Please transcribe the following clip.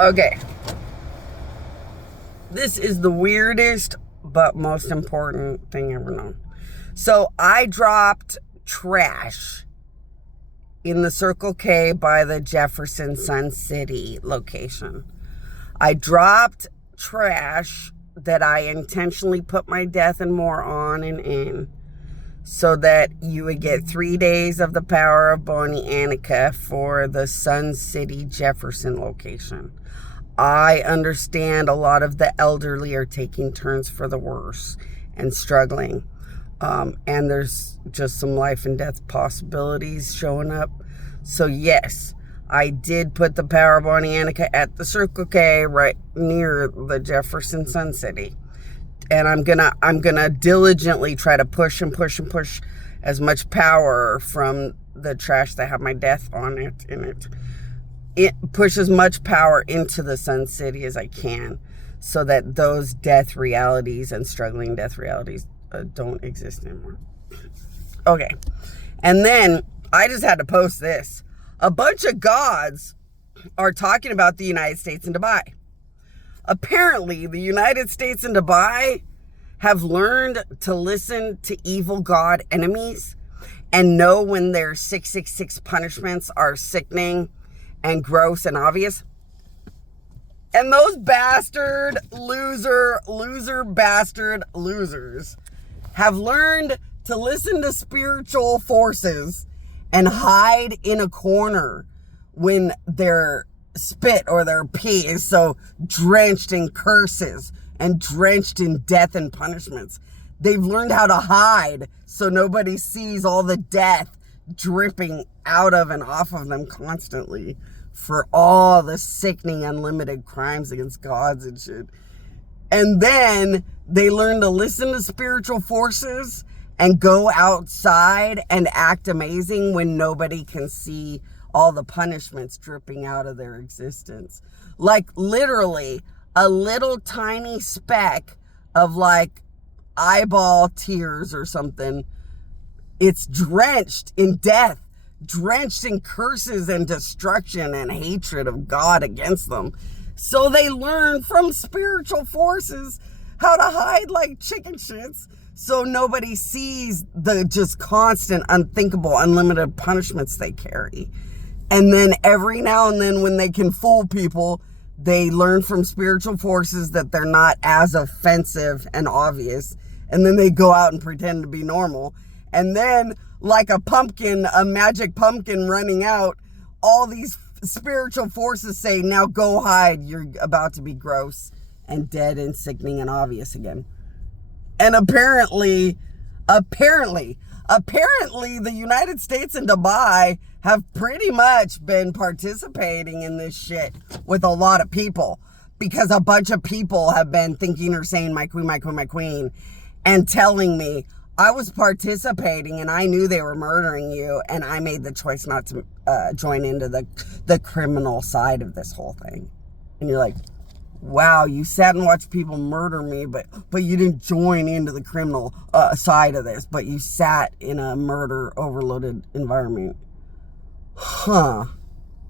Okay. This is the weirdest but most important thing ever known. So I dropped trash in the Circle K by the Jefferson Sun City location. I dropped trash that I intentionally put my death and more on and in so that you would get 3 days of the power of Bonnie Annika for the Sun City Jefferson location. I understand a lot of the elderly are taking turns for the worse and struggling. And there's just some life and death possibilities showing up. So yes, I did put the power of Bonnie Annika at the Circle K right near the Jefferson Sun City. And I'm gonna diligently try to push as much power from the trash that have my death on it in it. Push as much power into the Sun City as I can so that those death realities and struggling death realities don't exist anymore. Okay. And then I just had to post this. A bunch of gods are talking about the United States and Dubai. Apparently, the United States and Dubai have learned to listen to evil god enemies and know when their 666 punishments are sickening and gross and obvious. And those bastard loser bastard losers have learned to listen to spiritual forces and hide in a corner when their spit or their pee is so drenched in curses and drenched in death and punishments. They've learned how to hide so nobody sees all the death dripping out of and off of them constantly for all the sickening unlimited crimes against gods and shit. And then they learn to listen to spiritual forces and go outside and act amazing when nobody can see all the punishments dripping out of their existence. Like literally a little tiny speck of like eyeball tears or something. It's drenched in death, drenched in curses and destruction and hatred of God against them. So they learn from spiritual forces how to hide like chicken shits so nobody sees the just constant, unthinkable, unlimited punishments they carry. And then every now and then when they can fool people, they learn from spiritual forces that they're not as offensive and obvious. And then they go out and pretend to be normal. And then like a pumpkin, a magic pumpkin running out, all these spiritual forces say, now go hide. You're about to be gross and dead and sickening and obvious again. And apparently, the United States and Dubai have pretty much been participating in this shit with a lot of people because a bunch of people have been thinking or saying, my queen, my queen, my queen, and telling me I was participating and I knew they were murdering you and I made the choice not to join into the criminal side of this whole thing. And you're like, wow, you sat and watched people murder me, but you didn't join into the criminal side of this, but you sat in a murder overloaded environment. Huh.